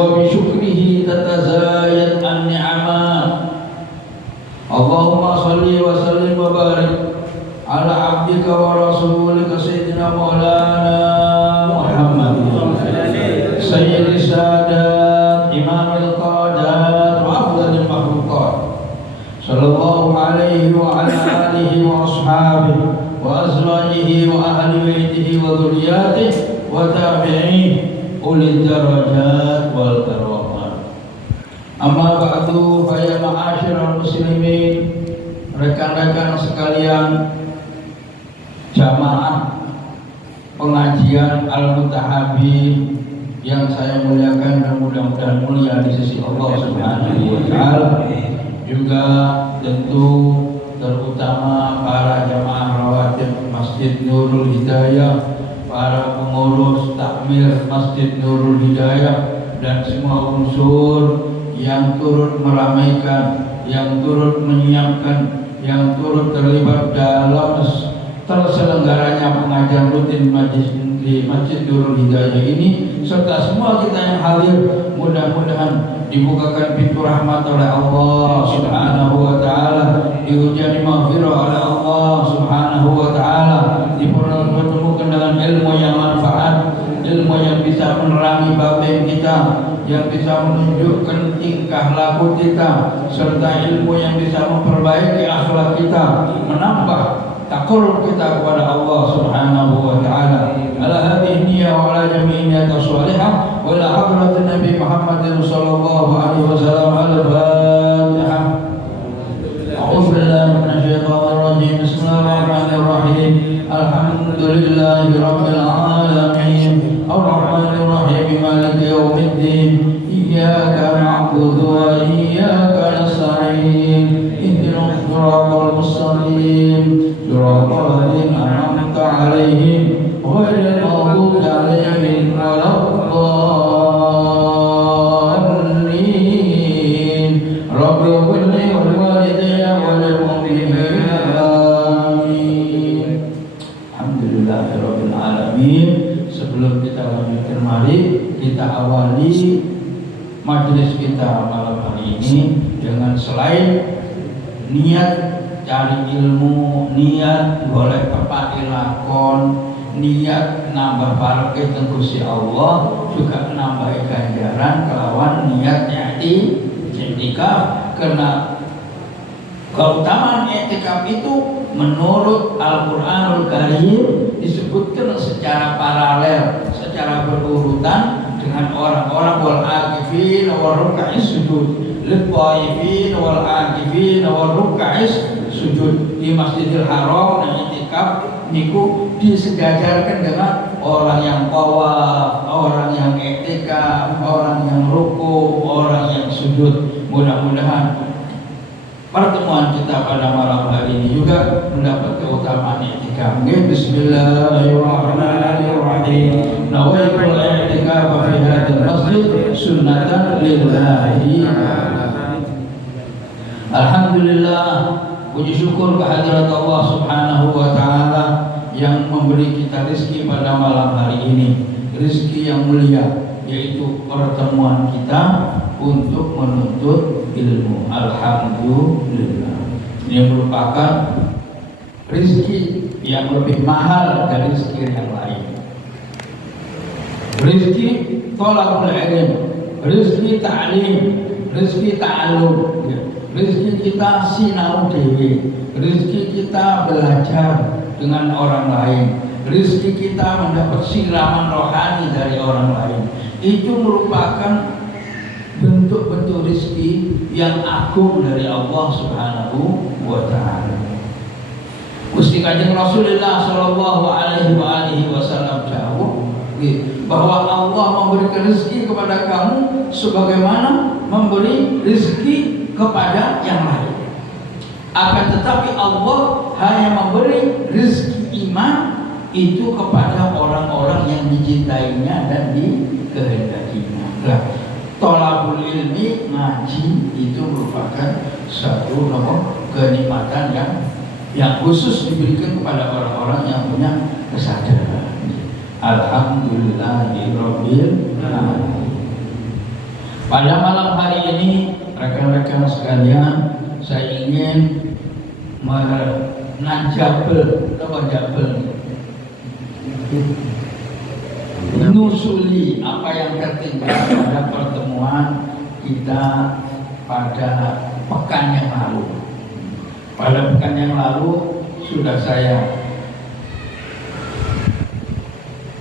وبشكره تتزايد النعمات. اللهم صل وسلم وبارك على عبدك ورسولك سيدنا مولانا محمد سيد السادات إمام القادات وأفضل المخلوقات صلى الله عليه وعلى آله وأصحابه وأزواجه وأهل بيته وذرياته وتابعيه أولي الدرجات والكرامات. Amma ba'du fa ya ma'asyiral muslimin, rekan-rekan sekalian jamaah pengajian Al-Mutahabin yang saya muliakan dan mudah-mudahan mulia di sisi Allah Subhanahu wa taala. Juga tentu terutama para jamaah rawatib Masjid Nurul Hidayah, para pengurus takmir Masjid Nurul Hidayah, dan semua unsur yang turut meramaikan, yang turut menyiapkan, yang turut terlibat dalam terselenggaranya pengajian rutin di Masjid Nurul Hidayah ini, serta semua kita yang hadir, mudah-mudahan dibukakan pintu rahmat oleh Allah Subhanahu wa taala, dihujani maghfirah oleh Allah Subhanahu wa taala, dipertemukan dengan ilmu yang manfaat, ilmu yang bisa menerangi batin kita, yang bisa menunjukkan tingkah laku kita, serta ilmu yang bisa memperbaiki akhlak kita, menambah taqarrub kita kepada Allah Subhanahu wa taala. Ala hadhihi niyyah wa ala jami'i niyyat shalihah wa ila hadratin Nabi Muhammad sallallahu alaihi wasallam. Al-Fatihah. A'udzu billahi minasy syaithanir rajim. Bismillahir rahmanir rahim. Alhamdulillahi rabbil alamin. Ar-rahmanir rahim. Maliki yaumiddin. Iyyaka na'budu wa iyyaka nasta'in. Ihdinas siratal mustaqim. Siratal ladzina an'amta 'alaihim ghairil maghdubi 'alaihim waladdallin. Rabbil ighfirli wa liwalidayya wa lil mu'minin. Amin. Alhamdulillahirabbil alamin. Sebelum kita lanjutkan, mari kita awali majelis kita malam hari ini dengan selain niat cari ilmu, niat golek pepati lakon, niat nambah barokah teng Gusti Allah, juga nambah ganjaran kelawan niat i'tikaf. Karena keutamaan i'tikaf itu menurut Al-Qur'anul Karim disebutkan secara paralel, secara berurutan dengan orang-orang wal aqifin wal ruk'is sujud, lil qaifin wal aqifin wal ruk'is sujud. Di Masjidil Haram dan i'tikaf niku disejajarkan dengan orang yang tawaf, orang yang i'tikaf, orang yang ruku, orang yang sujud. Mudah-mudahan pertemuan kita pada malam hari ini juga mendapat keutamaan i'tikaf. Bismillahirrahmanirrahim. Nawaitul i'tikaf fi hadzal masjid sunnatan lillahi. Alhamdulillah, puji syukur kehadirat Allah Subhanahu wa taala yang memberi kita rezeki pada malam hari ini, rezeki yang mulia, yaitu pertemuan kita untuk menuntut ilmu. Alhamdulillah. Ini merupakan rezeki yang lebih mahal dari rezeki yang lain. Rezeki thalabul ilm, rezeki ta'lim, rezeki ta'allum, rezeki kita sinau dewe, rezeki kita belajar dengan orang lain, rezeki kita mendapat siraman rohani dari orang lain. Itu merupakan bentuk-bentuk rezeki yang agung dari Allah Subhanahu wa taala. Gusti Kanjeng Rasulullah sallallahu alaihi wasallam jawab bahwa Allah memberikan rezeki kepada kamu sebagaimana memberi rezeki kepada yang lain. Akan tetapi Allah hanya memberi rezeki iman itu kepada orang-orang yang dicintainya dan dikehendakinya. Nah, thalabul ilmi, ngaji itu merupakan satu nomor kenikmatan yang khusus diberikan kepada orang-orang yang punya kesadaran. Alhamdulillahirabbil alamin. Pada malam hari ini rekan-rekan sekalian, saya ingin menusuli apa yang tertinggal pada pertemuan kita pada pekan yang lalu. Pada pekan yang lalu sudah saya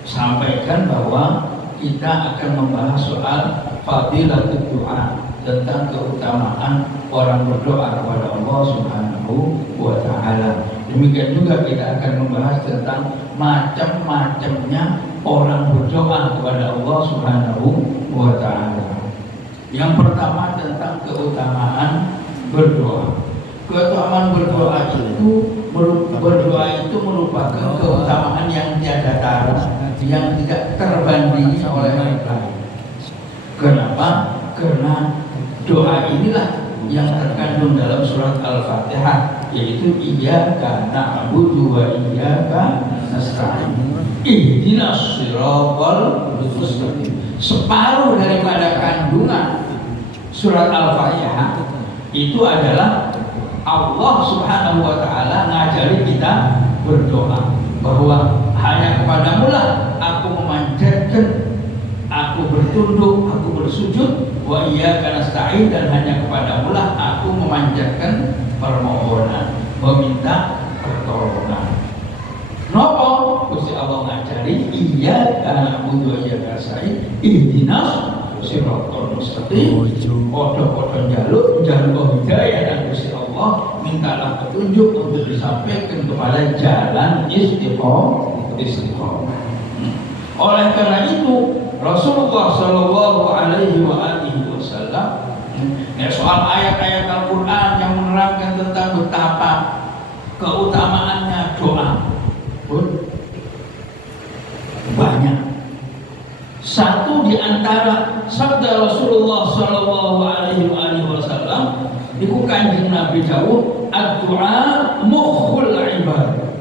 sampaikan bahwa kita akan membahas soal fadilatul doa, tentang keutamaan orang berdoa kepada Allah Subhanahu wa Ta'ala. Demikian juga kita akan membahas tentang macam-macamnya orang berdoa kepada Allah Subhanahu wa Ta'ala. Yang pertama tentang keutamaan berdoa. Keutamaan berdoa itu merupakan keutamaan yang tiada tara, yang tidak terbandingi oleh yang lain. Kenapa? Karena doa inilah yang terkandung dalam surat Al-Fatihah, yaitu iyyaka na'budu wa iyyaka nasta'in. Ihdinas siratal mustaqim. Separuh daripada kandungan surat Al-Fatihah itu adalah Allah Subhanahu wa Ta'ala ngajari kita berdoa, bahwa hanya kepadamu lah aku memanjatkan, aku bertunduk, aku bersujud, wa iyyaka nasta'in, dan hanya kepadamu lah aku memanjatkan permohonan, meminta pertolongan. Nopo Gusti Allah ngajari iyyaka na'budu wa iyyaka nasta'in, ihdinas siratal mustaqim. Podo-podo njaluk hidayah dan Gusti Allah, mintalah petunjuk untuk disampaikan kepada jalan istiqomah. Oleh karena itu Rasulullah Shallallahu Alaihi Wasallam soal ayat-ayat Al-Quran yang menerangkan tentang betapa keutamaannya doa pun banyak. Satu di antara sabda Rasulullah Shallallahu Alaihi Wasallam itu Kanjeng Nabi Dawud, ad-du'a mukhul ibadah.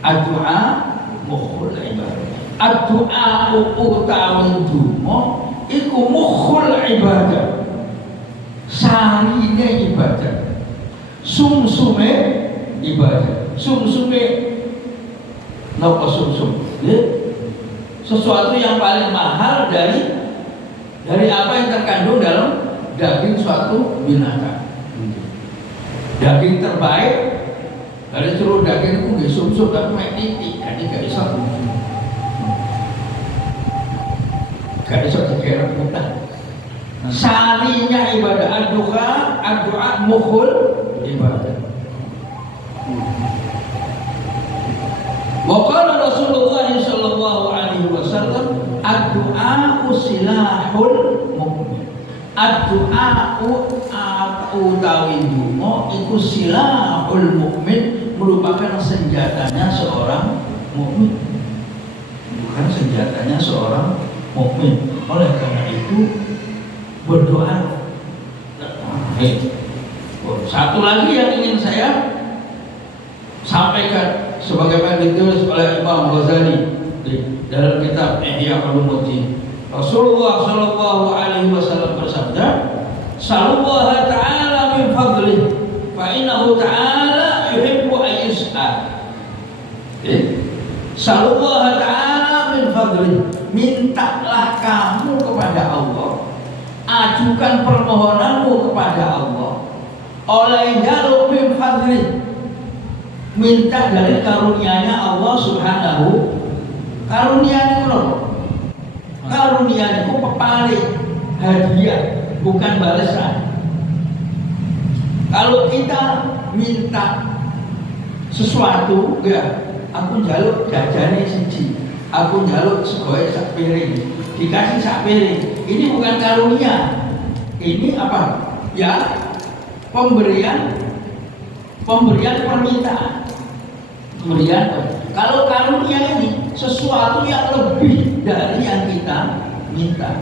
Ad-du'a mukhul ibadah. Ad-du'a utawi donga iku mukhul ibadah, sarine ibadah, sumsume ibadah. Sumsume napa sumsum? Sesuatu yang paling mahal dari apa yang terkandung dalam daging suatu binatang. Daging terbaik dari seluruh daging itu nggih sumsum, tapi mek titik, jadi gak iso. Gak bisa dikira mudah. Sarinya ibadah ad-du'a mukhul ibadah. Wa qala Rasulullah sallallahu alaihi wasallam, ad-du'a silahul mukmin. Ad-du'a utawi donga iku silahul mukmin, merupakan senjatanya seorang mukmin. Bukan senjatanya seorang mukmin. Oleh karena itu berdoa. Satu lagi yang ingin saya sampaikan sebagaimana ditulis oleh Imam Ghazali dalam kitab Ihya Ulumuddin. Rasulullah Shallallahu Alaihi Wasallam bersabda, "Sallallahu Taala min fadlih, fa innahu Taala yuhibbu an yus'al." Sallallahu Taala min fadlih, mintalah kamu kepada Allah, ajukan permohonanmu kepada Allah, oleh jaluk min fadlih, minta dari karunia-Nya Allah Subhanahu. Karunia itu loh, karunia itu pepaling, hadiah, bukan balasan. Kalau kita minta sesuatu, ya aku jaluk jajane siji, aku jaluk segoe sak piring, dikasih sak piring. Ini bukan karunia, ini apa? Ya pemberian permintaan. Kemudian kalau karunia ini sesuatu yang lebih dari yang kita minta,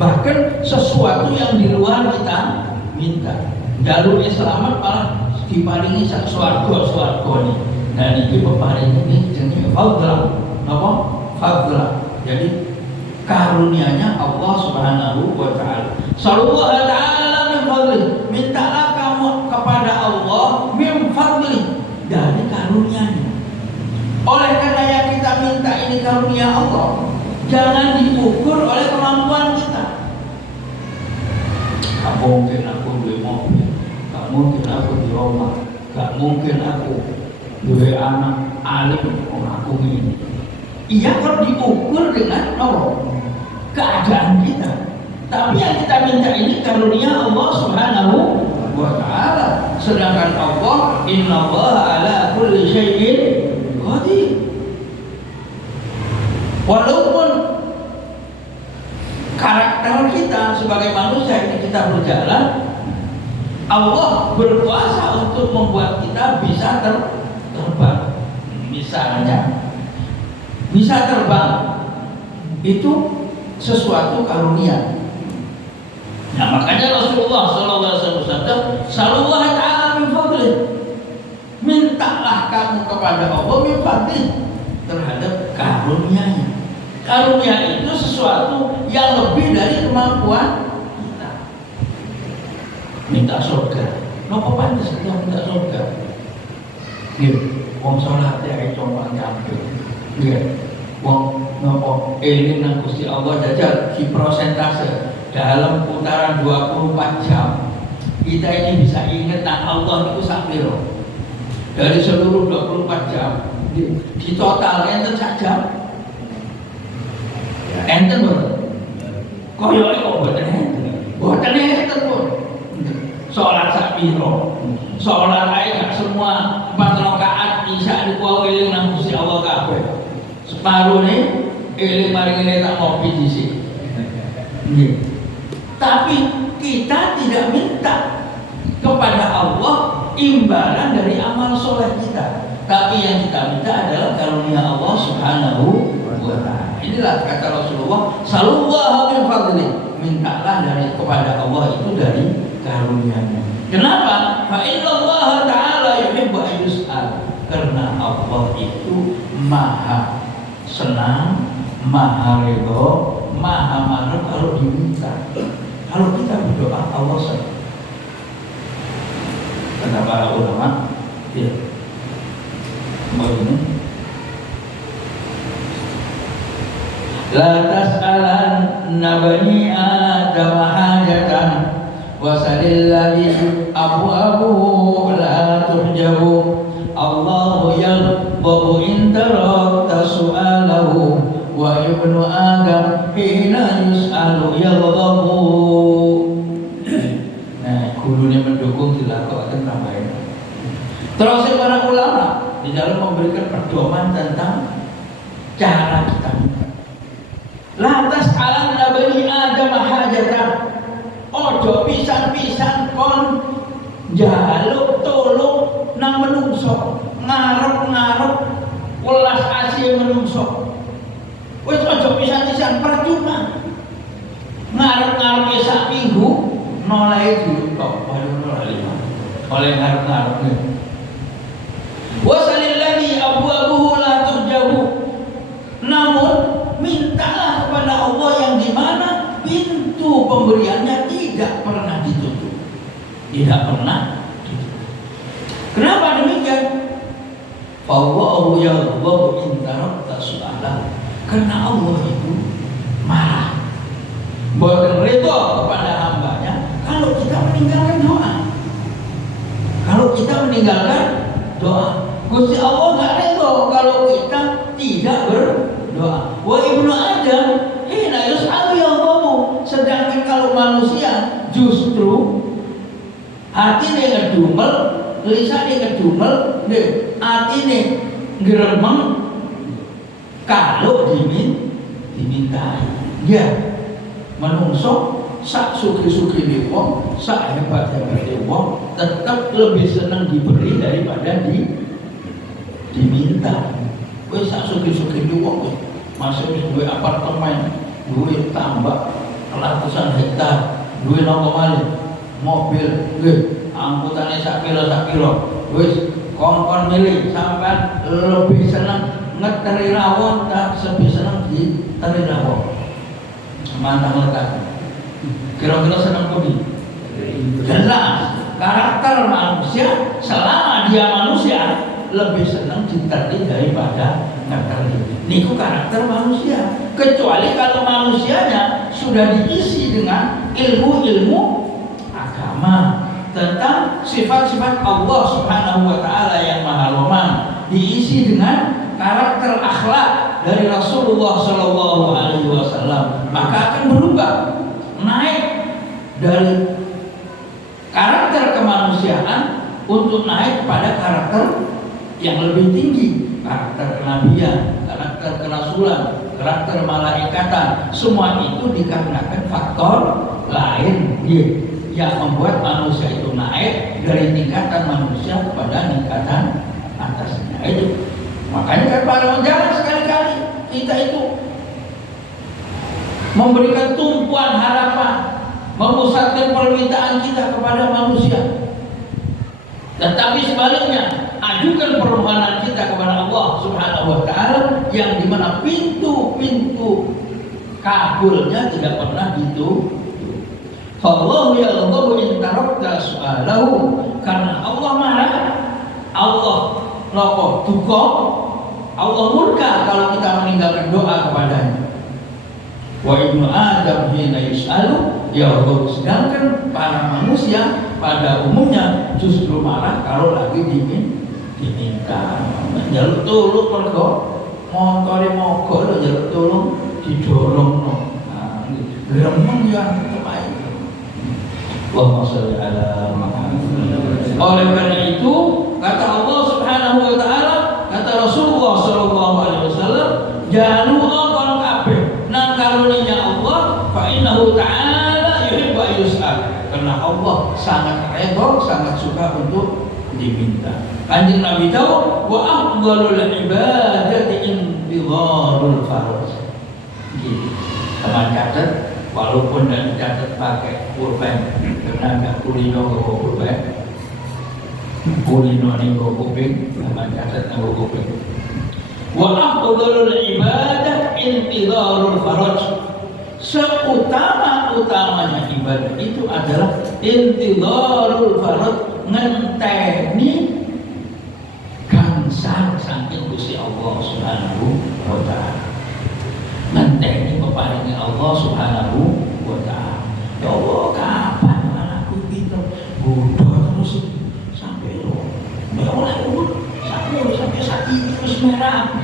bahkan sesuatu yang di luar kita minta. Jalur selamat malah diparingi sak swarga ini. Dan ini peparing ini jenenge fadlah. Napa? Fadlah. Jadi Karunia-Nya Allah Subhanahu wa taala. Sallallahu ta'ala min fadli. Mintalah kamu kepada Allah min fadli, dari karunia-Nya. Oleh karena yang kita minta ini karunia Allah, jangan diukur oleh kemampuan kita. Gak mungkin aku duwe mobil, gak mungkin aku di rumah, gak mungkin aku duwe anak alim, aku ini. Iya, kalau diukur dengan keadaan kita. Tapi yang kita minta ini karunia Allah Subhanahu wa ta'ala. Sedangkan Allah, innallaha ala kulli syai'in qadir. Walaupun karakter kita sebagai manusia ini kita berjalan, Allah berkuasa untuk membuat kita bisa terbang. Misalnya bisa terbang itu sesuatu karunia. Nah, makanya Rasulullah SAW bersabda, "Sallallahu ta'ala min fadli." Mintalah kamu kepada Allah min fadli, terhadap karunia-Nya. Karunia itu sesuatu yang lebih dari kemampuan kita. Minta surga. Nopo pantes kita minta surga? Nggih, wong salat ya coba nyampe. Nggih. Wong nopo eling nang Gusti Allah jajal di prosentase dalam putaran 24 jam kita ini bisa ingat nang Allah itu sak piro. Dari seluruh 24 jam di total enten sak jam. Enten boten. Koyo kok boten enten. Boten enten pun. Salat sak piro? Salat ae gak semua 4 rakaat isya niku eling nang Gusti Allah kabeh. Separuh nih, eling mari ngene tak ngopi dhisik. Nggih. Tapi kita tidak minta kepada Allah imbalan dari amal soleh kita. Tapi yang kita minta adalah karunia Allah Subhanahu wa ta'ala. Inilah kata Rasulullah, sallallahu min fadli. Mintalah dari kepada Allah itu dari karunia-Nya. Kenapa? Fa innallaha ta'ala yuhibbu an yus'al. Karena Allah itu maha senang, maha ridho, maha marah kalau diminta. Kalau kita berdoa, Allah senang. Kata para ulama, ya, begini. La tas'alanna bani Adam hajatan wasalil ladzi abwabuhu la turjabu. Allahu yaghdhabu in tarakta su'alahu wa ibnu Adam hina yus'alu yaghdhabu. Nah, gurune mendukung dilakukan tambahan. Terus para ulama di dalam memberikan pedoman tentang cara kita minta. Lantas alam nabani Adam hajatan. Ojo pisan-pisan kon jaluk tolong nang menungso, ngarep-ngarep welas asih menungso. Wis ojo pisan-pisan percuma. Ngarep-ngarep sak minggu nolai dulu tok, baru nolai lima. Oleh ngarep-ngarep. Wasalilladzi abwabuhu la turjabu. Namun mintalah kepada Allah yang di mana pintu pemberiannya tidak pernah ditutup. Tidak pernah ditutup. Kenapa demikian? Wallahu yaghdhabu in tarakta su'alahu. Karena Allah itu marah, boten ridho kepada hambanya kalau kita meninggalkan doa. Kalau kita meninggalkan doa, Gusti Allah nggak ridho kalau kita tidak berdoa. Wa ibnu Adam hina yus'alu yaghdhabu. Sedangkan kalau manusia justru hatine ngedumel, lisane ngedumel, atine ngremeng kalau dimintai. Ya, menungso sak suki-suki wong, sak hebat-hebate wong tetap lebih senang diberi daripada diminta. Kowe sak suki-suki wong masuk duwe apartemen, duwe tambak ratusan hektar, duwe nopo malih, mobil, angkutane sak pira, wis kon milih sampean lebih seneng ngeteri rawon tak lebih seneng diteri rawon. semantang letak. Kira-kira senang budi. Jelas karakter manusia selama dia manusia lebih senang ditertib daripada tertib. Niku karakter manusia. Kecuali kalau manusianya sudah diisi dengan ilmu-ilmu agama tentang sifat-sifat Allah Subhanahu wa taala yang Maha Roman, diisi dengan karakter akhlak dari Rasulullah Shallallahu alaihi wasallam, maka akan berubah, naik dari karakter kemanusiaan untuk naik pada karakter yang lebih tinggi, karakter kenabian, karakter kerasulan, karakter malaikatan. Semua itu dikarenakan faktor lain yang membuat manusia itu naik dari tingkatan manusia kepada tingkatan atasnya. Itu makanya kan para jangan sekali-kali kita itu memberikan tumpuan harapan, memusatkan permintaan kita kepada manusia. Tetapi sebaliknya, ajukan permohonan kita kepada Allah Subhanahu wa taala yang dimana pintu-pintu kabulnya tidak pernah ditutup. Allahu yaghdhabu in tarakta su'alahu, karena Allah marah, Allah nopo duka, Allah murka kalau kita meninggalkan doa kepadanya. Wa ibnu Adam hina yus'alu yaghdhabu, sedangkan para manusia pada umumnya justru marah kalau lagi diminta. Njaluk tulung mergo montore mogok lho, njaluk tulung didorongno. Nah, gremeng ya kemae. Allahumma sholli ala Muhammad. Oleh karena itu kata Allah Subhanahu wa taala, kata Rasulullah sallallahu alaihi wasallam, jalu kon kabeh nang karunia Allah, fa innahu ta'ala yuhibbu yus'al, karena Allah sangat redha, sangat suka untuk diminta. Kanjeng Nabi tahu wa afdhalul ibadati intidharul faraj. Gitu. Teman catat, walaupun tidak dicatat pakai pulpen, karena nggak kulino ke pulpen, kulino nih ke kuping, teman catat nggak kuping. Wa afdhalul ibadah intidharul faraj. Seutama-utamanya ibadah itu adalah intidharul faraj, ngenteni gangsal saking Gusti Allah Subhanahu wa taala. Ngenteni peparinge Allah Subhanahu wa taala. Ya Allah, kapan anakku pinter bodoh terus sampai lo. Ya Allah, sampai saat ini terus merah.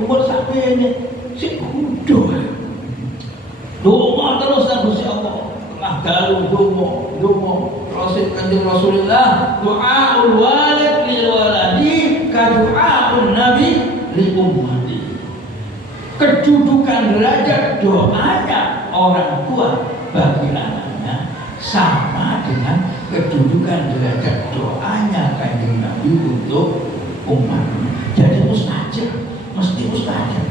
Umur sampai ini si bodoh. Doa terus dan Gusti Allah. Tengah dalu doa. Kanjeng Rasulullah, doaul walid lil waladi ka doaun nabi li ummati. Kedudukan derajat doanya orang tua bagi anaknya sama dengan kedudukan derajat doanya Kanjeng Nabi untuk umatnya. Jadi mustajab, mesti mustajab.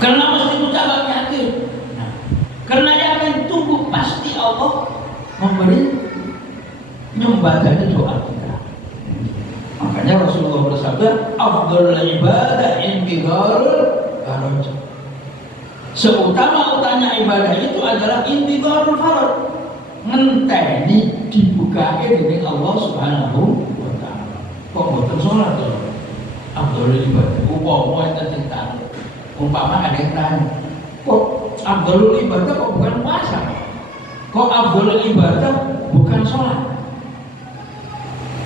Karena mesti mustajab yakin. Nah, karena yakin tunggu pasti Allah memberi nyembadani doa kita. Makanya Rasulullah bersabda, afdhalul ibadah intidharul faraj. Seutama-utamanya ibadah itu adalah intidharul faraj, ngenteni dibukake dening Allah Subhanahu wa taala. Kok boten salat to? Afdhalul ibadah upama enten sing tanya. Umpama ada yang tanya, kok afdhalul ibadah kok bukan puasa? Kok afdhalul ibadah bukan sholat?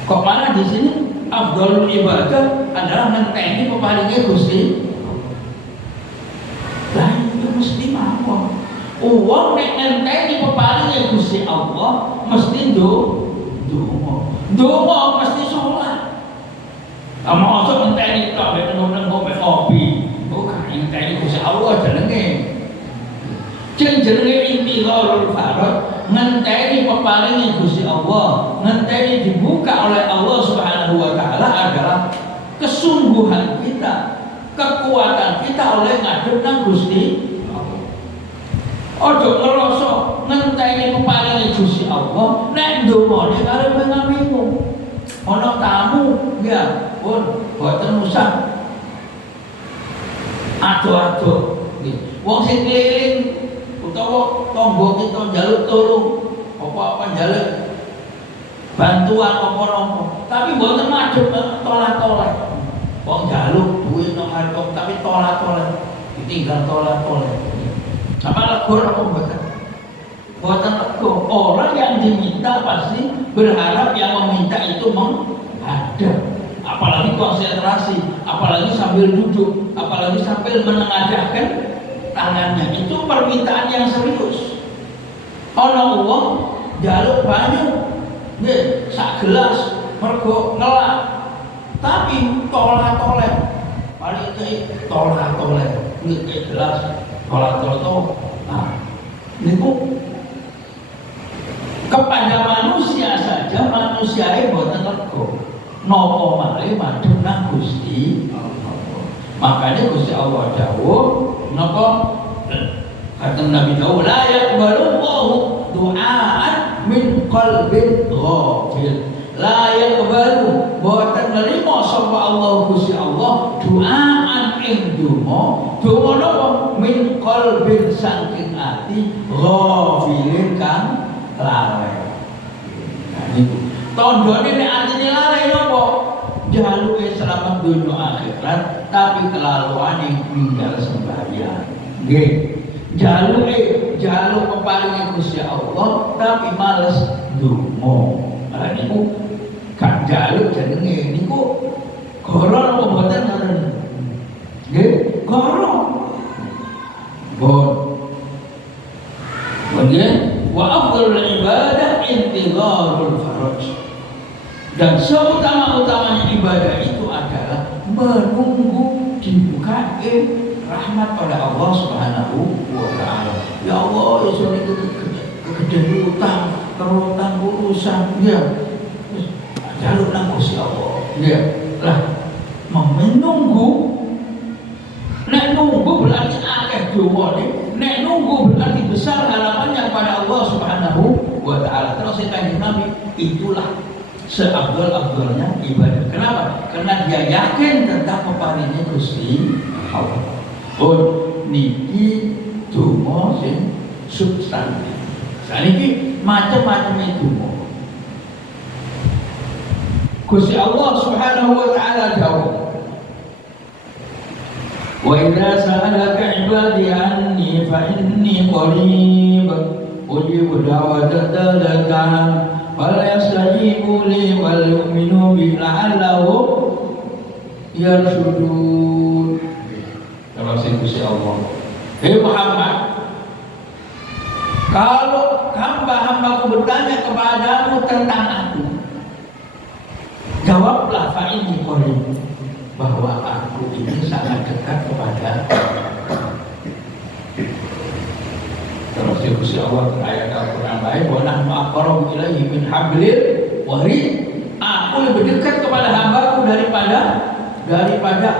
Kok mana di sini afdhalul ibadah adalah ngenteni peparinge Gusti? Lah itu mesti mawon. Wong nek ngenteni peparinge Gusti Allah mesti ndonga mesti sholat. Kamu osok ngenteni tok nek nang kopi. Ngenteni Gusti Allah jenenge. Jenenge intidharul faraj, ngenteni peparinge Gusti Allah, ngenteni dibuka oleh Allah Subhanahu wa taala adalah kesungguhan kita, kekuatan kita oleh ngadep nang Gusti Allah. Ojo ngerasa ngenteni peparinge Gusti Allah nek ndongane karo pengapimu. Ana tamu ya, pun boten usah ado-ado Wong sing keliling utawa tangga kita njaluk tulung, apa-apa njaluk bantuan apa-apa. Tapi mboten madhep tolak-tolak. Wong njaluk duit nang harta tapi tolak-tolak. Ditinggal tolak-tolak. Sama legor apa mboten? Mboten legor. Orang yang diminta pasti berharap yang meminta itu menghadap. Apalagi konsentrasi, apalagi sambil duduk, apalagi sambil menengadahkan tangannya. Itu permintaan yang serius. Ana wong njaluk banyu, nggih, sak gelas mergo ngelak. Tapi tolak-tolak. Paling iki tolak-tolak. Nggih gelas tolak-tolak. Nah, niku kepada manusia saja manusia boten lega. Napa malih madhep nang Gusti Allah. Makanya Gusti Allah dawuh napa kata Nabi dawuh la yaqbalu Allahu du'aan min qalbin ghafil. La yaqbalu boten nerima sapa Allah Gusti Allah du'aan ing donga napa min qalbin saking ati ghafilin kang lalai. Nah niku tandane nek atine lalai napa? Jaluke selamat dunia akhirat tapi kelaluane ninggal sembahyang. Nggih. Jaluk peparinge Gusti Allah tapi males ndonga. Lah niku gak jaluk jenenge niku goro apa mboten ngoten. Nggih, goro. Nggih, wa afdhalul ibadah intizarul faraj. Dan seutama-utamanya ibadah itu adalah menunggu dibukain rahmat pada Allah Subhanahu wa taala. Ya Allah, iso niku kegedean utang, kerutang urusan ya. Jalur nang Gusti Allah. Ya. Lah menunggu nek nunggu berarti akeh domane, nek nunggu berarti besar harapannya pada Allah Subhanahu wa taala. Terus Kanjeng Nabi itulah seabdul-abdulnya ibadah. Kenapa? Karena dia yakin tentang peparingnya Gusti Allah. Niki donga sing substantif. Saniki macam-macam donga. Gusti Allah Subhanahu wa taala dawuh, "Wa idza sa'alaka 'ibadi anni fa inni qarib ujibu da'wata da'i wal yastajibu li wal yu'minu bi la'allahum yarshudun." Kalau Gusti Allah, hei Muhammad, kalau hamba-hambaku bertanya kepadamu tentang aku, jawablah fa inni qarib, bahwa aku ini sangat dekat kepada. Terus Gusti Allah ayat Al-Qur'an lain, wa nahnu aqrabu ilaihi min hablil warid. Aku lebih dekat kepada hambaku daripada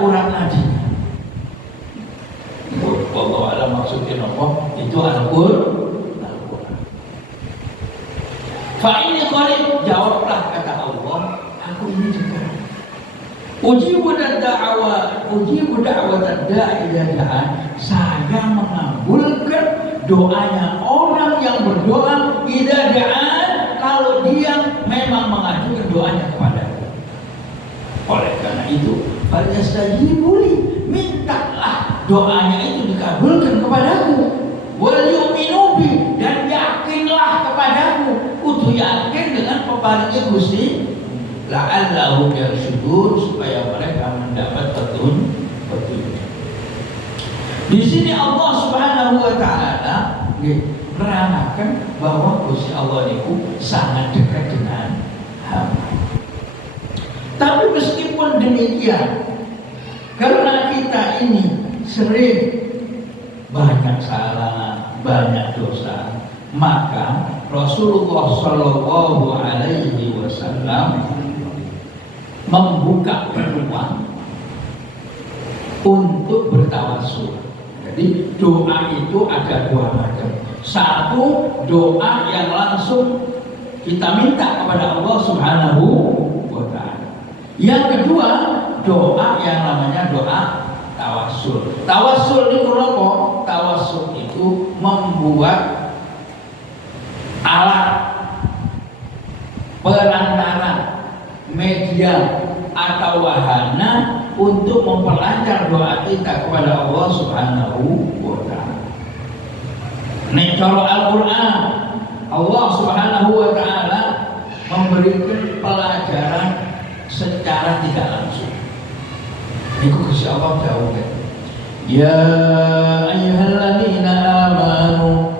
urat nadi. Wallahu a'lam maksudnya apa? Itu Al-Qur'an. Fa inni qarib, jawablah kata Allah, aku ini dekat. Ujibu da'wat da'i idza da'an, saya mengabulkan doanya orang yang berdoa idza da'an, kalau dia memang mengajukan doanya kepadaku. Oleh karena itu, falyastajibu li, mintalah doanya itu dikabulkan kepadaku. Wal yu'minu bi, dan yakinlah kepadaku. Kudu yakin dengan peparingnya Gusti la'allahum yarshudun, supaya mereka mendapat petunjuk. Di sini Allah Subhanahu wa taala menerangkan bahwa Gusti Allah itu sangat dekat dengan hamba. Tapi meskipun demikian, karena kita ini sering banyak salah, banyak dosa, maka Rasulullah Shallallahu Alaihi Wasallam membuka peluang untuk bertawassul. Jadi doa itu ada dua macam. Satu, doa yang langsung kita minta kepada Allah Subhanahu wa taala. Yang kedua, doa yang namanya doa tawassul. Tawassul itu apa? tawassul itu membuat alat perantara, media atau wahana untuk memperlancar doa kita kepada Allah Subhanahu wa taala. Nek cara Al-Qur'an, Allah Subhanahu wa taala memberikan pelajaran secara tidak langsung. Iku Gusti Allah jauh. Ya ayyuhalladzina amanu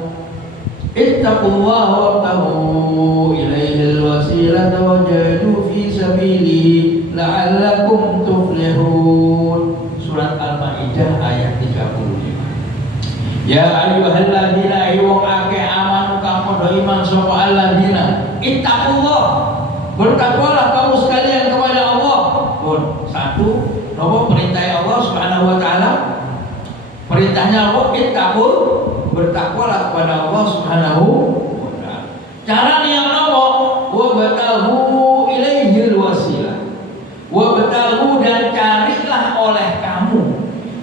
ittaqullaha wabtaghu ilaihil wasilata wajahdu fi sabilihi la'allakum tuflihun. Surat Al-Maidah ayat 35. Ya ayyuhalladzina wong akeh amanu kamu do iman sapa alladzina ittaqullah, bertakwalah kamu sekalian kepada Allah. Pun satu, napa perintah Allah Subhanahu wa taala? Perintahnya Allah ittaqul, bertakwalah kepada Allah Subhanahu wa taala. Caranya napa? Wa batahu ilaihil wasilah. Wa batahu, dan carilah oleh kamu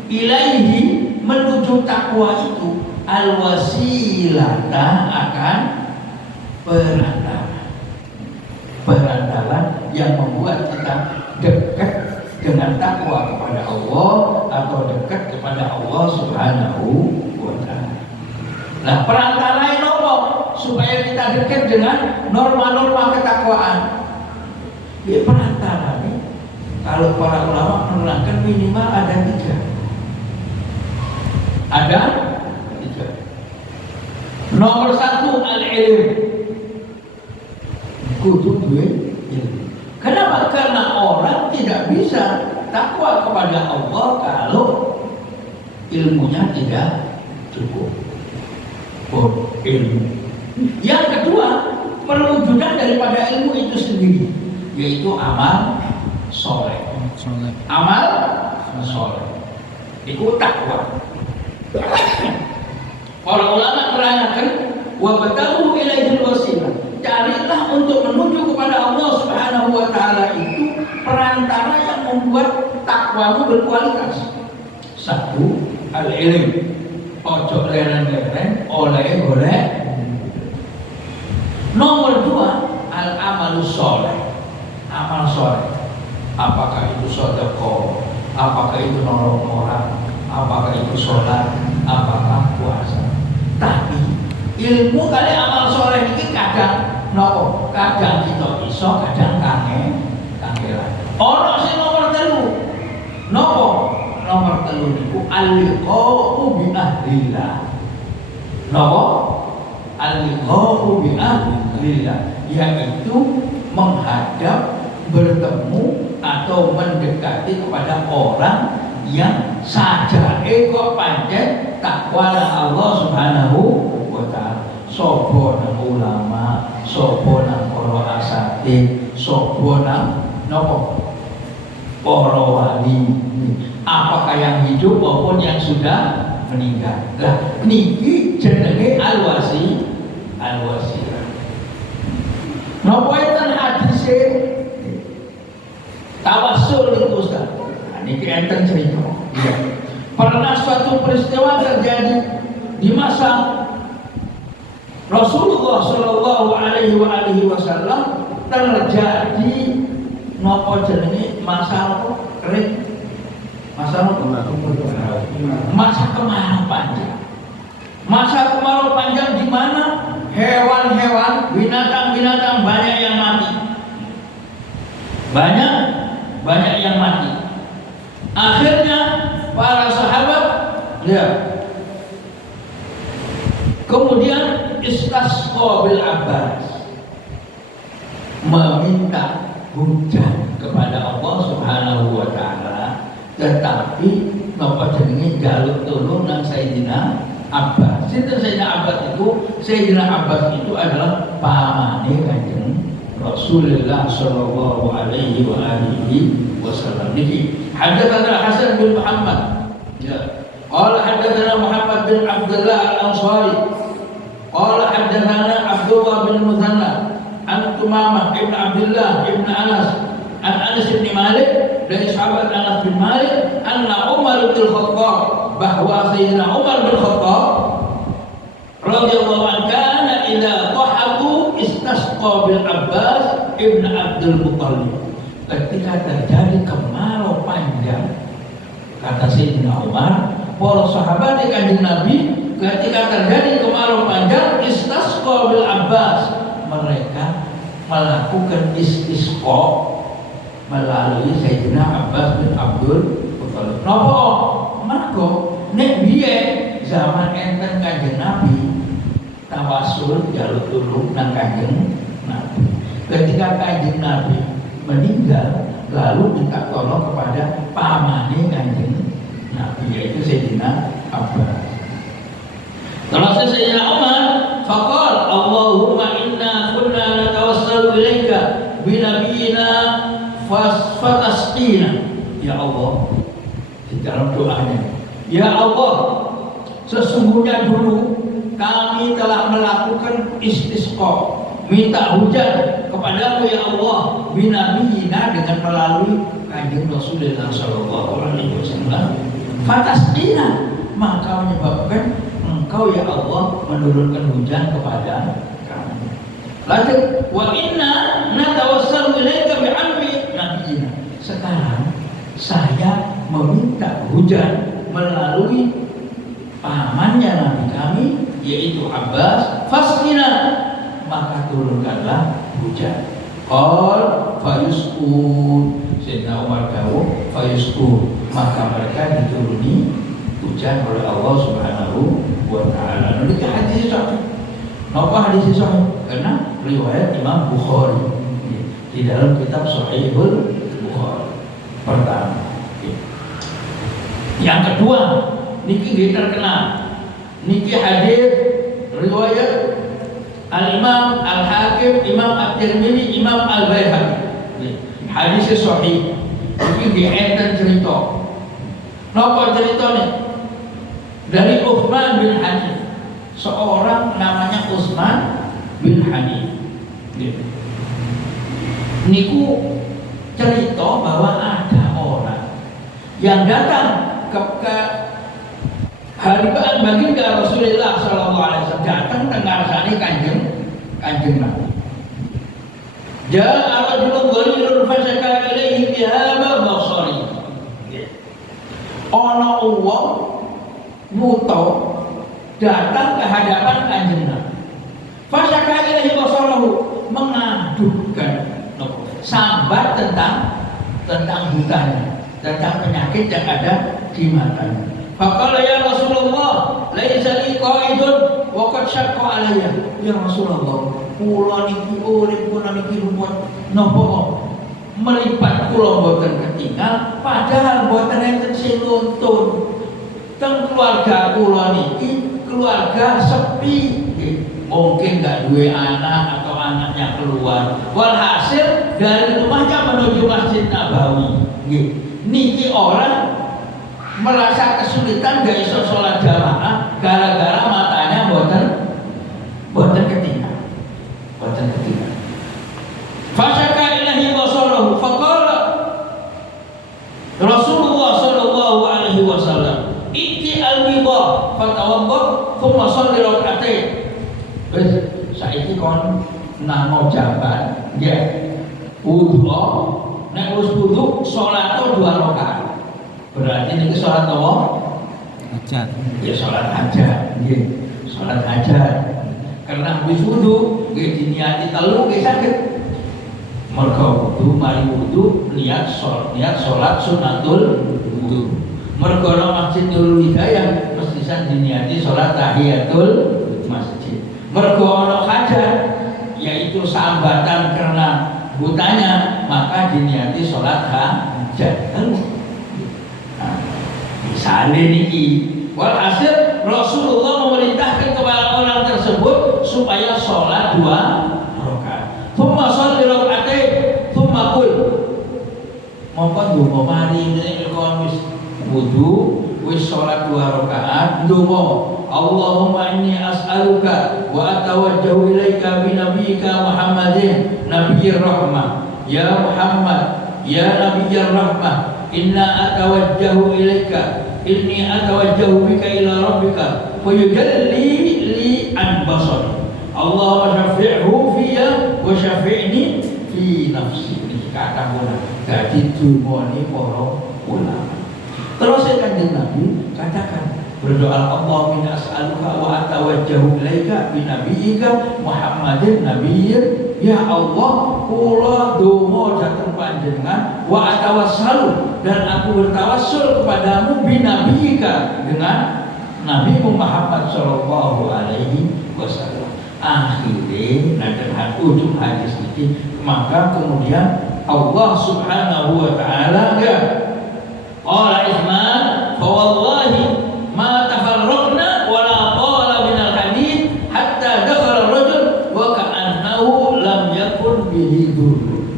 ilaihi, menuju takwa itu, al wasilata, akan perantaran yang membuat kita dekat dengan takwa kepada Allah atau dekat kepada Allah Subhanahu wa taala. Nah, perantara ini apa? Supaya kita dekat dengan norma-norma ketakwaan. Ya, perantara ini kalau para ulama menerangkan minimal ada 3. Ada 3. Nomor 1 al-ilm. Kudu duwe ilmu. Kenapa? Karena orang tidak bisa takwa kepada Allah kalau ilmunya tidak cukup. Ilmu. Yang kedua, perwujudan daripada ilmu itu sendiri, yaitu amal soleh. Amal soleh itu takwa. Para ulama menerangkan wa batahu ilaihil wasilah, carilah untuk menuju kepada Allah Subhanahu wa taala itu perantara yang membuat takwamu berkualitas. 1 al-ilm, ojo leren-leren oleh golek. Nomor 2 al-amalus sholeh, amal soleh. Apakah itu sedekah, apakah itu nolong orang, apakah itu sholat, apakah puasa. Tapi ilmu kali amal soleh ini kadang nopo, kadang kita iso, kadang kangelan. Ono sing nomor 3. Nopo? Nomor 3 niku al-liqa'u bi ahlillah. Nopo? Al-liqa'u bi ahlillah, yaitu menghadap, bertemu atau mendekati kepada orang yang sajake kok pancen takwa Allah Subhanahu wa taala. Sopo nang ulama, sopo nang para asatid, sopo nang nopo para wali, apakah yang hidup maupun yang sudah meninggal. Lah niki jenenge al-wasilah. Napa enten hadise tawassul itu Ustaz? Niki enten cerita. Ya. Pernah suatu peristiwa terjadi di masa Rasulullah Shallallahu Alaihi Wasallam, terjadi nopo jenenge masa kering, masa kemarau panjang. Masa kemarau panjang di mana hewan-hewan, binatang-binatang banyak yang mati. Banyak yang mati. Akhirnya para sahabat kemudian istasqa bil Abbas, meminta hujan kepada Allah Subhanahu wa taala, tetapi napa jenenge jaluk tulung nang Sayyidina Abbas. Sinten Sayyidina Abbas itu? Sayyidina Abbas itu adalah pamane Kanjeng Rasulullah sallallahu alaihi wasallam. Niki hadatsana Hasan bin Muhammad. Ya. Qala hadatsana Muhammad bin Abdullah al-Ansari. Qala hadatsana Abdullah bin Muthanna an Tumamah ibn Abdullah ibn Anas an Anas bin Malik, dari sahabat Anas bin Malik, anna Umar bin Khattab bahwa Sayyidina Umar bin Khattab radhiyallahu anhu kana idza tahabu istasqa bil Abbas ibn Abdul Muttalib. Ketika terjadi kemarau panjang, kata Sayyidina Umar, para sahabat di Kanjeng Nabi ketika terjadi kemarau panjang istasqa bil Abbas, mereka melakukan istisqa melalui Sayyidina Abbas bin Abdul Muttalib. Napa? Mergo nek biyen zaman enten Kanjeng Nabi tawasul jaluk tulung nang Kanjeng Nabi. Ketika Kanjeng Nabi meninggal, lalu minta tolong kepada pamane Kanjeng Nabi, yaitu Sayyidina Abbas. Terus Sayyidina Umar faqala Allahumma inna kunna natawassalu ilaika bi nabiyyina fatasqina. Ya Allah, di dalam doanya, ya Allah, sesungguhnya dulu kami telah melakukan istisqa, minta hujan kepadamu ya Allah, binabiyina, dengan melalui Kanjeng Rasulullah sallallahu alaihi wasallam. Fatasqina, maka menyebabkan engkau ya Allah menurunkan hujan kepada kami. Lalu wa inna natawassalu ilaika bi ammi nabiyina. Sekarang saya meminta hujan melalui pamannya Nabi kami, yaitu Abbas. Fasqina, maka turunkanlah hujan. Qal fayusqun. Sayyidina Umar dawuh fayusqun, maka mereka dituruni hujan oleh Allah Subhanahu wa taala. Ini hadis sahih. Napa hadis sahih? Karena riwayat Imam Bukhari di dalam kitab Sahihul Bukhari. Pertama. Yang kedua, niki terkenal. Niki hadis riwayat Al-Imam Al-Hakim, Imam At-Tirmidzi, Imam Al-Baihaqi. Hadis sahih. Niki dienten cerita. Napa ceritanya? Dari Utsman bin Hanif. Seorang namanya Utsman bin Hanif. Niku cerita bahwa ada orang yang datang ke haribaan baginda Rasulullah sallallahu alaihi wasallam, datang tengarsane kanjeng Nabi. Ja'a rajulun ghalilun fasaka ilaihi bihaba basari. Ana wong muto datang ke hadapan kanjeng Nabi. Fasaka ilaihi basarahu, mengadukan sambat tentang butanya, tentang penyakit yang ada di matanya. Faqala ya Rasulullah, laisa li qaidun wa qad syaqqa alayya. Ya Rasulullah, kula niki urip kula niki rumput napa melipat kula mboten ketinggal, padahal mboten enten sing nuntun. Teng keluarga kula niki keluarga sepi, mungkin enggak duwe anak atau anaknya keluar. Walhasil dari rumahnya menuju Masjid Nabawi, niki orang merasa kesulitan gak iso sholat jamaah gara-gara matanya boten ketinggal. Fasaka ilahi wasarahu faqala Rasulullah sallallahu alaihi wasallam, "Itti al-widha fatawadda thumma shalli rak'atain." Wis saiki kon nang jaban nggih wudu, nek wis wudu salat 2 rakaat. Berarti ini sholat apa? Hajat. Ya sholat hajat. Sholat hajat. Karena habis wudu, diniati telu sakit. Mergo wudu, mari wudu, niat sholat sunatul wudu. Mergo nang Masjid Nurul Hidayah mestisan diniati sholat tahiyatul masjid. Mergo ana hajat, yaitu sambatan karena butanya, maka diniati sholat hajat. Misalnya niki, walhasil Rasulullah memerintahkan kepada orang tersebut supaya sholat 2 rakaat. Thumma sholli rak'atain, thumma qul. Mongko ndonga mari nek kon wis wudu, wis sholat 2 rakaat, ndonga, Allahumma inni as'aluka wa atawajjahu ilaika bi nabiyyika Muhammadin nabiyyir rahmah. Ya Muhammad, ya nabiyyir rahmah, inna atawajjahu ilaika inni atawajjahu bika ila rabbika fayujalli li an basari. Allahumma syafi'hu fiyya wa syafi'ni fi nafsi. Ini kata guna. Jadi dumoni para ulama. Terus Kanjeng Nabi katakan, berdoa Allah as'aluka wa atawajjahu ilaika bi nabiyyika Muhammadin nabiyyin. Ya Allah, kula donga dhateng panjenengan wa atawassalu, dan aku bertawassul kepadamu bi nabiyyika, dengan Nabi Muhammad sallallahu alaihi wasallam. Akhirnya nanti ujung hadis ini, maka kemudian Allah subhanahu wa ta'ala qala Utsman fa wallahi ma tafarraqna wa la qala min al-hadith hatta dakhala ar-rajul wa ka'annahu lam yakun bihi dhurr.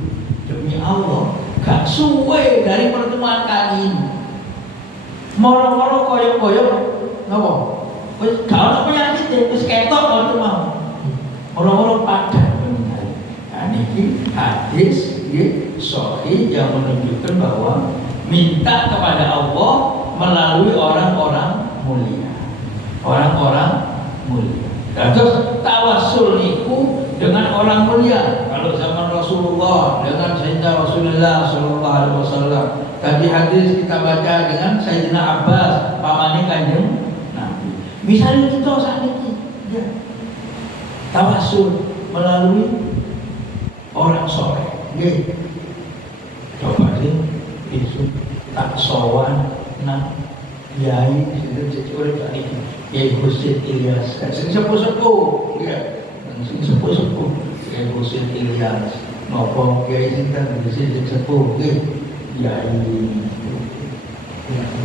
Demi Allah, gak suwe dari pertemuan kali ini moro-moro koyok-koyok napa wis gak ono penyakit, wis ketok ngono mau moro-moro padha meninggal. Nah niki hadis nggih sahih yang menunjukkan bahwa minta kepada Allah melalui orang-orang mulia. Orang-orang mulia. Terus tawassul niku dengan orang mulia. Kalau zaman Rasulullah dengan Sayyidina Rasulullah sallallahu alaihi wasallam. Tadi hadis kita baca dengan Sayyidina Abbas, pamane Kanjeng Nabi. Misalnya kita saat ini ya, tawassul melalui orang soleh. Nggih. Coba sih itu tak sowan nang Yai sing tadi Yai Husin Ilyas sing sepuh-sepuh ya, sing sepuh-sepuh Yai Husin Ilyas napa Yai sinten sing sepuh nggih Yai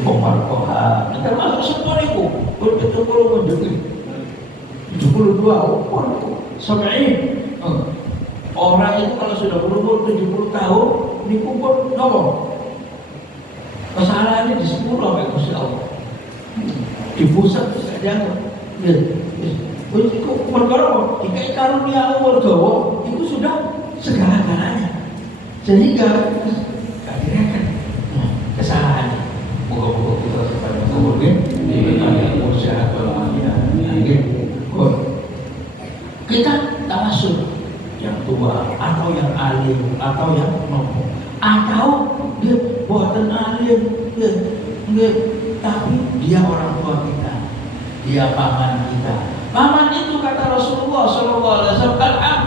Omar Koha termasuk sepuh niku betul-betul menjadi 72 umur sampai orang itu kalau sudah berumur 70 tahun niku pun nopo kesalahannya di 10 sampai Gusti Allah di pusat saja ya itu perkara jika karunia umur dawa itu sudah segala-galanya sehingga akhirnya kesalahan moga-moga kita sepanjang umur diberikan umur sehat walafiat. Kita tawassul yang tua atau yang alim atau yang nopo atau dia buatan alim dia, tapi dia orang tua kita, dia paman kita. Paman itu kata Rasulullah sallallahu alaihi wasallam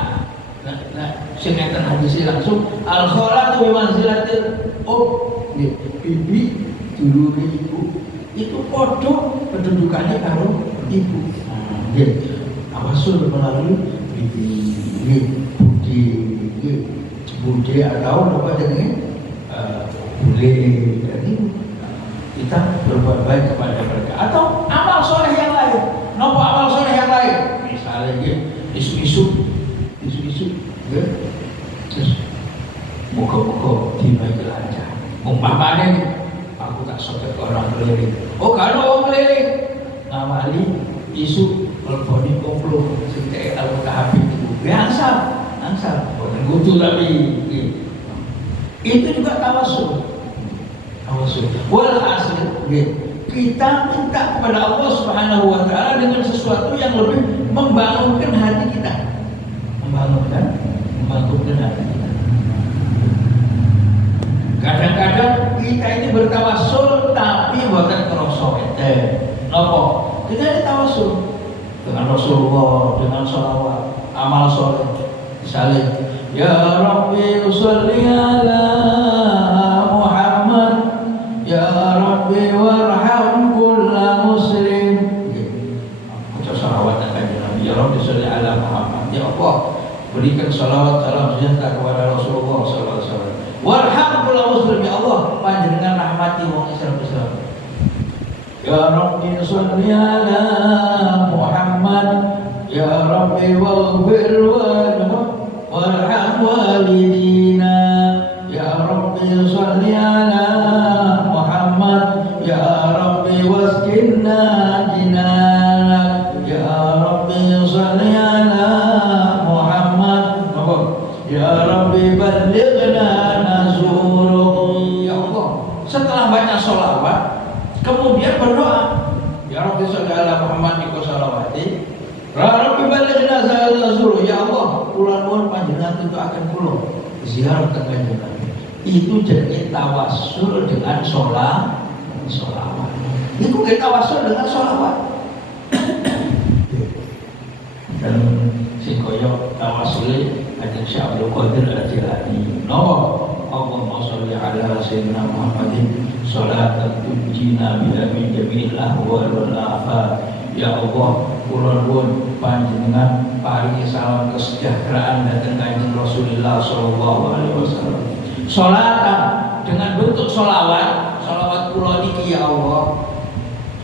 sineten hadis langsung al-khalatu bi manzilatil bibi dulu ibu itu podo kedudukannya karo ibu. Nggih, tawassul melalui bibi budi atau apa jenenge boleh. Jadi kita berbuat baik kepada mereka atau amal soleh yang lain. Nopo amal soleh yang lain? Misalnya isu-isu ya. Terus moga-moga dibaiki lancar. Umpamane aku tak soket orang keliling. Oh kalau orang keliling ngamali isu teleponi koplo sing kayak al-Kahfi itu biasa. Bukan kudu tapi itu juga tawassul. Walhasil kita minta kepada Allah Subhanahu wa taala dengan sesuatu yang lebih membangunkan hati kita. Membangunkan hati kita. Kadang-kadang kita ini bertawassul tapi bukan krasa ente. Napa? Kita ini tawassul dengan Rasulullah, dengan sholawat, amal soleh. Misalnya, ya Rabbi sholli ala Muhammad, ya Rabbi warham kulla muslim. Baca salawat Kanjeng Nabi, ya Rabbi sholli ala Muhammad. Ya Allah, berikan salawat salam sejahtera kepada Rasulullah sallallahu alaihi wasallam. Warham kulla muslim, ya Allah, panjenengan rahmati wong Islam. Ya Rabbi sholli ala Muhammad, ya Rabbi waghfir warham walidina, ya Rabbi sholli ala Muhammad, ya Rabbi waskinna jinanak, ya Rabbi sholli ala Muhammad, ya Rabbi ballighna nazuruk. Ya Allah, setelah baca sholawat kemudian kula nuwun panjenengan tuntukaken kula ziarah teng Kanjeng Nabi. Itu jenenge tawassul dengan sholawat. Itu kita tawassul dengan sholawat. Dan sing koyo tawassul Kanjeng Syekh Abdul Qadir Al-Jilani. Napa? Allahumma sholli ala sayyidina Muhammadin sholatan tunjina biha min jami'il ahwal wal afat. Ya Allah, kula nuwun panjenengan paringi salam kesejahteraan dhateng Kanjeng Rasulullah sallallahu alaihi wasallam. Sholatan dengan bentuk sholawat kula niki ya Allah.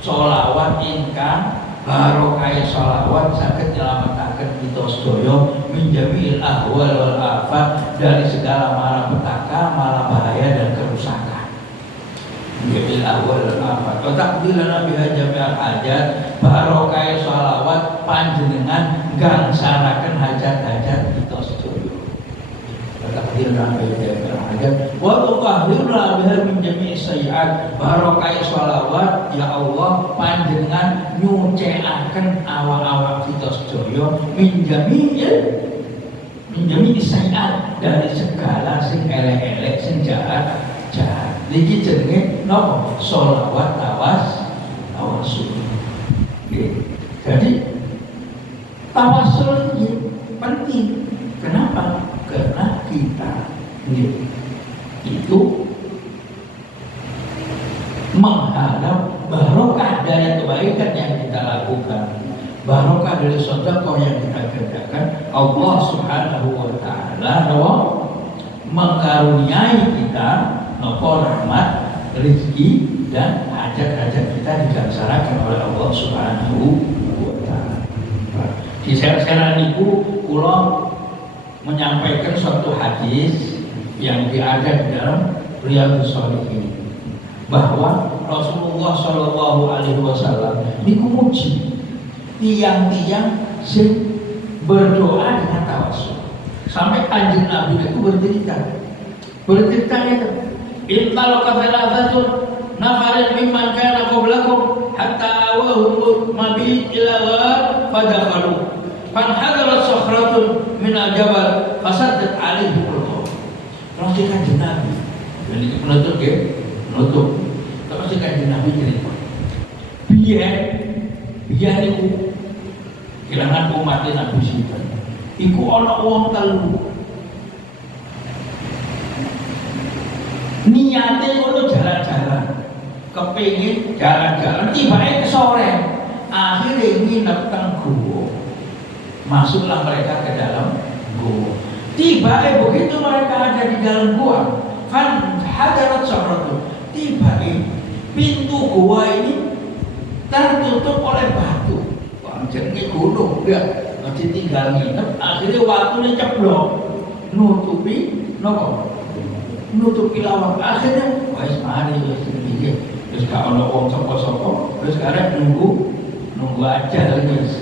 Sholawat ingkang barokah sholawat saged nyelametaken kita sedaya min jami'il ahwal wal afat, dari segala malapetaka, malabahaya dan kerusakan. Jami'il ahwal wal afat. Wa taqdirana biha jami'al hajat, barokah sholawat panjenengan gangsaraken hajat-hajat kita sedaya. Wa taqdirana biha jami'al hajat wa tutahhiruna biha min jami'is sayyi'at, barokah sholawat ya Allah panjenengan nyucikaken awak-awak kita sedaya min jami'is sayyi'at, dari segala sing elek-elek, sing jahat. Niki jenenge napa? Sholawat tawassul. Jadi tawassul ini penting. Kenapa? Karena kita itu mengharap barokah dari kebaikan yang kita lakukan, barokah dari sedekah yang kita kerjakan. Allah Subhanahu wa taala mengkaruniai kita rahmat, rezeki dan hajat-hajat kita digangsarakan oleh Allah Subhanahu wa taala. Di sera-sera niku kula menyampaikan suatu hadis yang ada di dalam Riyadhus Shalihin, bahwa Rasulullah sallallahu alaihi wasallam niku muji tiang-tiang sing berdoa dengan tawassul. Sampai Kanjeng Nabi itu bercerita itu intal kafalatun nafarin mimman kana qablakum hatta awahum mabit ila ghar fadakhalu fanhadarat sakhratun min al-jabal fasaddat alaihi al-qawm. Terus Kanjeng Nabi ini penutup ya, penutup. Terus Kanjeng Nabi cerita biyen niku kelangan umat Nabi sinten iku ana wong telu niate ngono jalan-jalan, kepengin jalan-jalan, tibake sore, akhirnya nginep teng guwa. Masuklah mereka ke dalam guwa. Tibake begitu mereka ada di dalam guwa, kan hadarat sahratu. Tibake pintu guwa ini tertutup oleh batu. Jenenge gunung, ya, masih tinggal nginep. Akhirnya waktunya ceblok, nutupi nopo. Nutupi lawang. Akhirnya wis mari wis iki wis gak ono wong sapa-sapa, wis arep nunggu aja wis.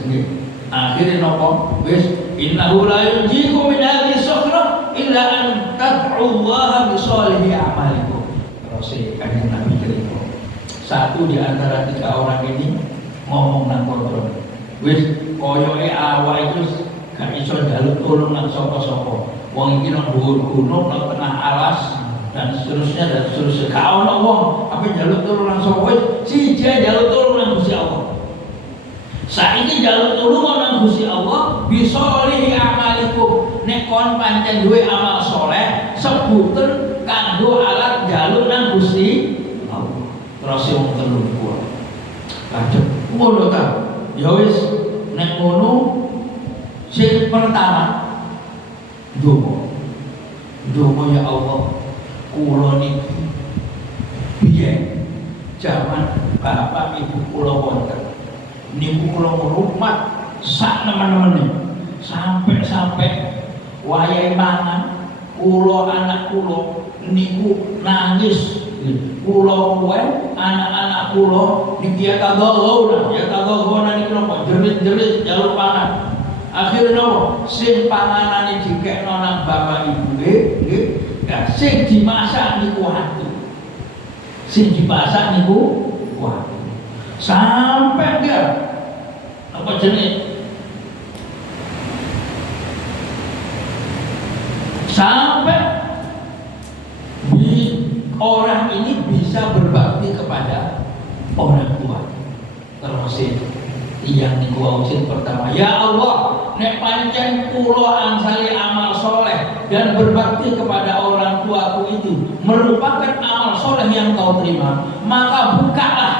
Akhirnya nopo wis innahu la yunjikum min hadhihi sakhra illa an tad'u Allah bi shalihi a'malikum. Terus Kanjeng Nabi cerita satu di antara tiga orang ini ngomong nang kono wis koyoke awak itu gak iso njaluk tulung nang sapa-sapa. Wong iki nang dhuwur gunung, nang tengah alas dan seterusnya. Gak ono wong apa njaluk tulung nang sapa wis siji njaluk tulung nang Gusti Allah. Saiki njaluk tulung nang Gusti Allah bisa lihi amalikum. Nek kon pancen duwe amal saleh, sebuten kanggo alat njaluk nang Gusti Allah. Terus wong telu kuwi. Lajeng ngono ta. Ya wis nek ngono sing pertama Donga ya Allah, kula niki biyen zaman bapak ibu kula wonten niku kula ngrumat sak nemen-nemene sampai wayahe mangan kula anak kula niku nangis, kula kuwe anak-anak kula niki ya tadawuna niku napa jerit-jerit jaluk pangan. Akhirnya nopo sing panganane dikekno nang bapak ibu nggih, sing dimasak niku watu. Sampai dia apa jenis wangsit pertama, ya Allah, nek pancen kula angsali amal soleh dan berbakti kepada orang tuaku itu merupakan amal soleh yang kau terima, maka bukalah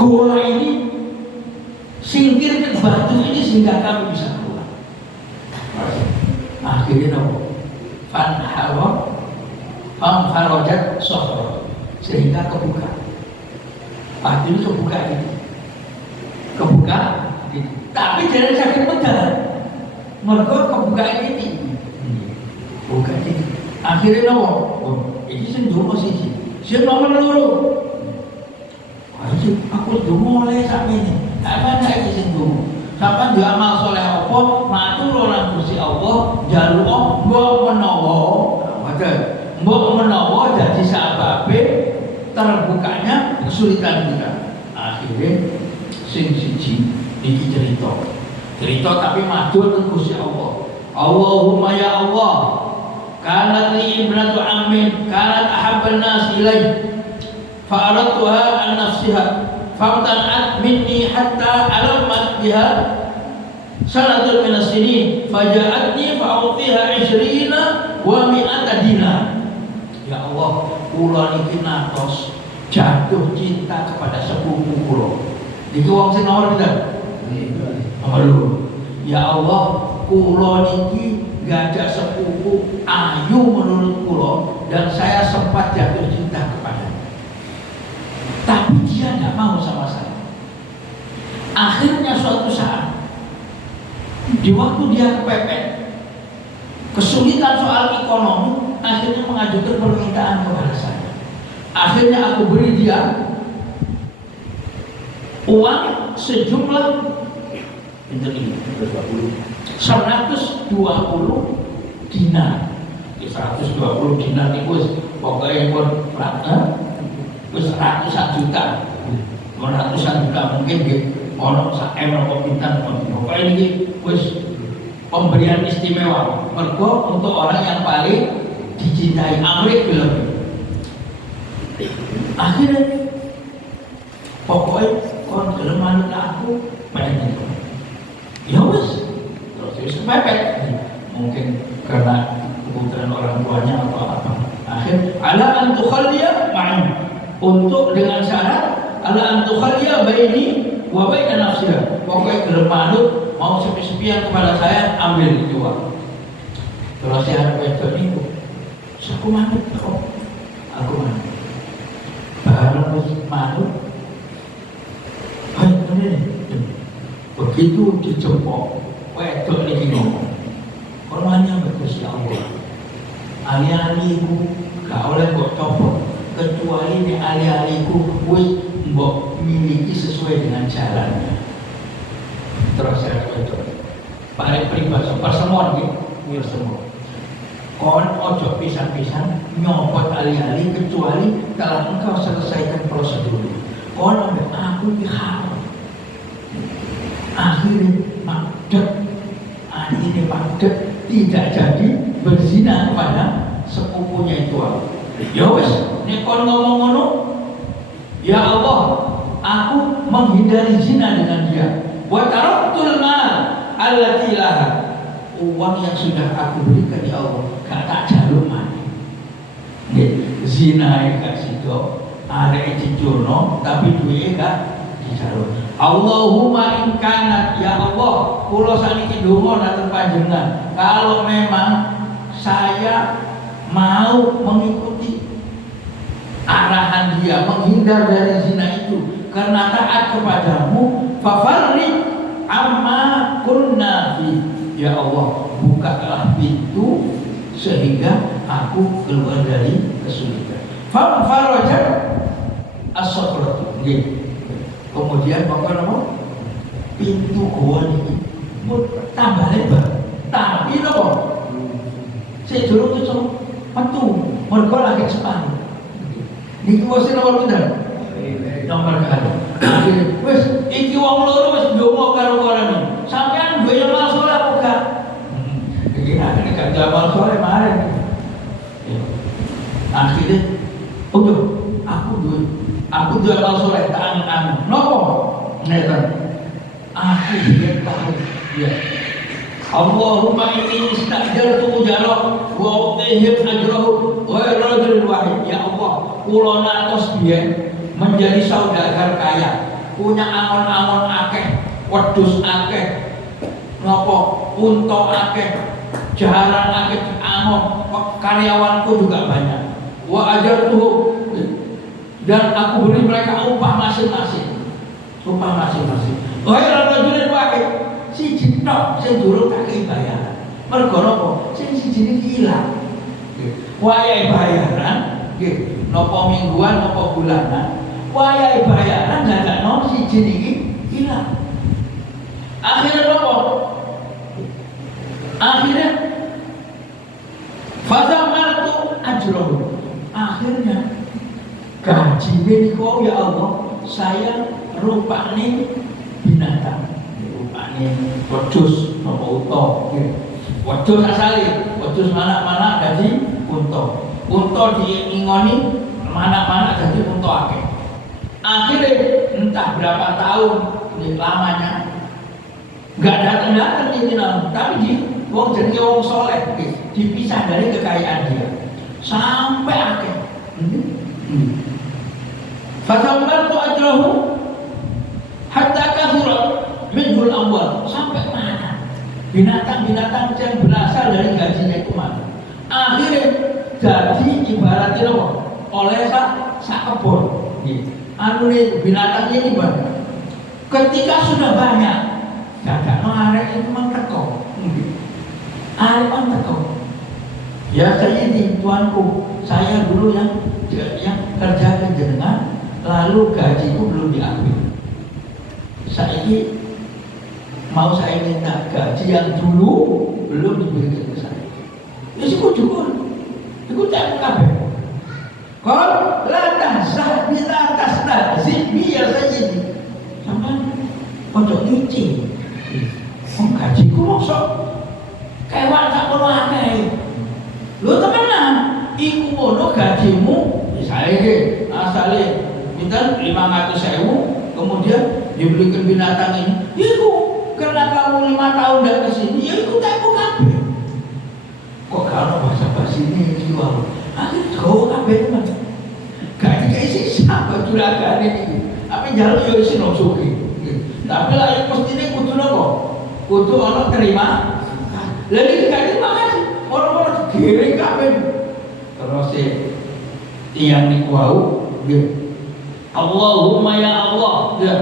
gua ini, singkirkan batu ini sehingga kami bisa keluar. Akhirnya nopo fanharojat sohro, sehingga kebuka. Akhirnya kebuka gitu. Tapi jangan sakit pedal. Mereka kebuka ini. Buka ini. Akhirnya nopo, ini sendiri sih. Saya nomor loro. Aku dungo oleh sampe ini. Apa nek iki sing dungo? Sampeyan yo amal saleh apa, matur lan Gusti Allah, njaluk mbok menawa dadi sababe terbukanya kesulitan kita. Akhirnya sing siji iki cerita tapi matur ke Gusti Allah. Allahumma ya Allah, kanat li ibnatu ammin, kanat ahabban nas ilaih. فأردتها عن نفسها فامتنعت مني حتى ألمت بها سنة من السنين فجاءتني فأعطيها 20 و100 dinar. Ya Allah, kula niki natos jatuh cinta kepada sepupu kula. Niki wong sing nomor pinten? Nomor 2. Ya Allah, kula niki gajah sepupu ayu menurut kula dan saya sempat jatuh cinta kepada. Tapi dia tidak mau sama saya. Akhirnya suatu saat, di waktu dia kepepet, kesulitan soal ekonomi, akhirnya mengajukan permintaan kepada saya. Akhirnya aku beri dia uang sejumlah 120 dinar. 120 dinar itu pokoknya pun wis ratusan juta mungkin nggih ono sak apa pinten pokoke iki wis pemberian istimewa mergo untuk orang yang paling dicintai amrik film. Akhirnya pokoknya kon gelem manut aku pengen ya wis terus mepet mungkin karena kebutuhan orang tuanya atau apa. Akhir ala an tukhalliya ma'i, untuk dengan syarat ala antukhaliya baini wa baina nafsiha, pokoknya gelem manut mau sepi-sepian kepada saya, ambil itu uang. Terus saya wedok niku aku manut kok, aku manut bareng wis manut begitu dijempok wedok niki ngomong korbannya Gusti Allah, ali-aliku gak oleh kok copot kecuali ini alih-alihku wis mbok miliki sesuai dengan jalannya. Terus saya kata paling pribadi persemon gitu, persemon kon ojo pisan-pisan nyopot alih-alih kecuali kalau engkau selesaikan prosedur. Kon ambek aku iki haram. Akhirnya padet tidak jadi berzina kepada sepupunya itu. Ya wes, nek kon ngomong ngono, ya Allah, aku menghindari zina dengan dia. Wa taraktul mal allati laha, uang yang sudah aku berikan ya Allah, gak tak jaluk maneh. Nggih, zina gak sido, arek dijono tapi duwe gak dijaluk. Allahumma in kanat, ya Allah, kula saniki ndonga dateng panjenengan, kalau memang saya mau mengikuti arahan dia, menghindar dari zina itu karena taat kepadamu, fafarri amma kunna fi, ya Allah, bukalah pintu sehingga aku keluar dari kesulitan. Farajat as-sabratu, kemudian apa? Pintu gua ini tambah lebar, tapi apa? Saya dulu itu metu, mereka lagi separuh. Niki wis nomor pinten? Nomor kali. Wis iki wong loro wis ndonga karo koran. Sampeyan duwe amal saleh apa gak? Iki nek gak amal saleh mari. Akhirnya, aku duwe amal saleh tak anu. Napa? Neta. aku biar tahu. Ya. Allahumma inni istajartu jalak wa utihim ajrahu wa rajul wahid. Ya Allah, kula natos biyen menjadi saudagar kaya, punya angon-angon akeh, wedhus akeh, napa unta akeh, jaran akeh angon, karyawanku juga banyak. Wa ajartuhu, dan aku beri mereka upah masing-masing. Upah masing-masing. Wa rajul wahid. Siji tok sing durung tak kei bayaran. Mergo napa? Sing siji niki ilang. Wayahe bayaran, nggih, napa mingguan napa bulanan, wayahe bayaran dadakno siji niki ilang. Akhirnya napa? Akhirnya fazamartu ajrahu. Akhirnya gaji niku ya Allah, saya rupane binatang. Wedhus napa unta nggih. Wedhus asale, wedhus manak-manak dadi unta. Unta diingoni manak-manak dadi unta akeh. Akhirnya entah berapa tahun lamanya enggak datang-datang ini tapi di wong jenenge wong saleh dipisah dari kekayaan dia sampai akeh. Fasammartu ajrahu hatta kathura minhul awal, sampai mana binatang-binatang yang berasal dari gajinya itu mana. Akhirnya jadi ibaratnya apa? Oleh sak kebun anu nih binatangnya ini banyak. Ketika sudah banyak gak arek itu memang teko arek on teko, ya saya di tuanku, saya dulu yang kerja ke jenengan, lalu gajiku belum diambil. Saiki mau saya minta gaji yang dulu belum diberikan ke saya. Ya sih cukup, itu tak kabeh. Kalau lada sah bila atas nazim biar saja ini, sama pondok nyuci. Gajiku maksud kewan tak perlu akeh. Lu temenan, iku mono gajimu misalnya asale minta 500.000, kemudian dibelikan binatang ini, iku karena kamu 5 tahun dari kesini, ya ikut aku kabeh. Kok kalau bahasa basi ini jual, akhirnya kau kabeh teman. Gak dikasih siapa juragan ini, tapi jalur yo isi nosuki. Tapi lah yang pasti ini kudu nopo, kudu orang terima. Lalu gak terima kasih, orang-orang giring kabeh. Terus yang dikuau, Allahumma ya Allah, ya.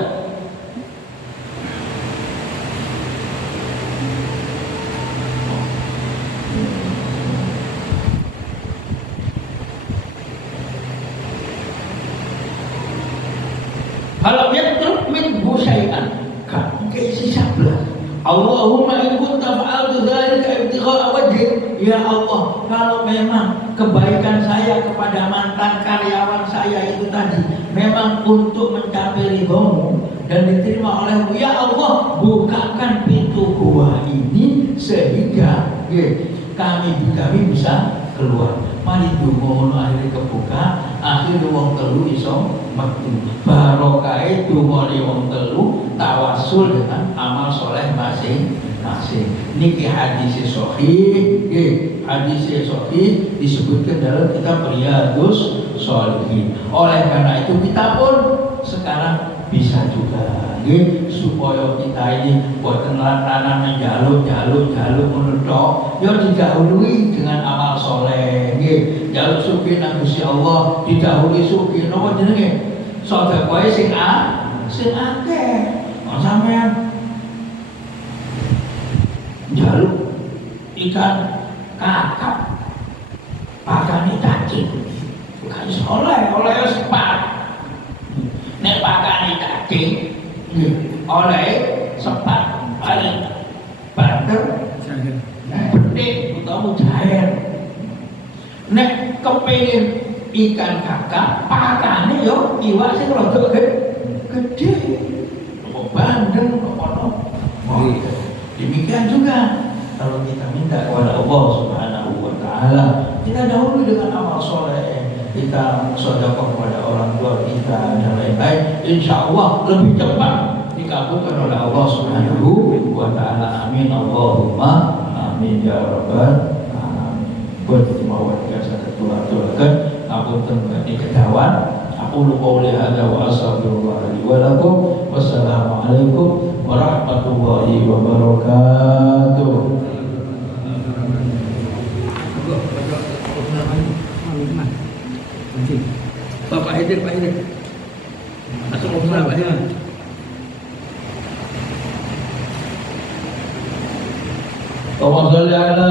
Kalau yatruk min syai'an, kan keisi sablah. Allahumma in kunta fa'altu dzalika ibtigha'a wajhik, ya Allah, kalau memang kebaikan saya kepada mantan karyawan saya itu tadi memang untuk mencapai ridhomu dan diterima olehmu, ya Allah, bukakan pintu gua ini sehingga kami bisa keluar. Mari dungo akhirnya kebuka, akhirnya wong telu iso metu. Barokah itu mari wong telu tawasul dengan amal soleh masing-masing. Niki hadis sahih, hadis sahih disebutkan dalam kitab Riyadhus Shalihin. Oleh karena itu kita pun sekarang bisa juga supaya kita ini buat lantaran menjaluk menurut ya didahului dengan amal soleh. Jaluk suki nang Gusti Allah didahului suki napa jenenge sedekah sing akeh. Kok sampean jaluk ikan kakap pakane cacing bukan oleh sepat. Nek pakane cacing oleh sepat paling banter petik utawa jair. Nek kepengin ikan kakap pakane yo iwak sing rada gede apa bandeng apa demikian juga kalau kita minta kepada Allah Subhanahu wa taala, kita dahulu dengan amal soleh, kita sedekah kepada orang tua kita dan lain-lain, insya Allah lebih cepat dikabulkan oleh Allah Subhanahu wa taala. Amin Allahumma amin ya rabbal alamin. Buat mawon biasa ketua-tuakan ngapunten badhe kedawan. Aku qouli hadza wa astaghfirullah li wa lakum. Wassalamualaikum warahmatullahi wabarakatuh. Bapak Haidir, Pak Haidir. Assalamualaikum Pak Haidir. Allahumma shalli ala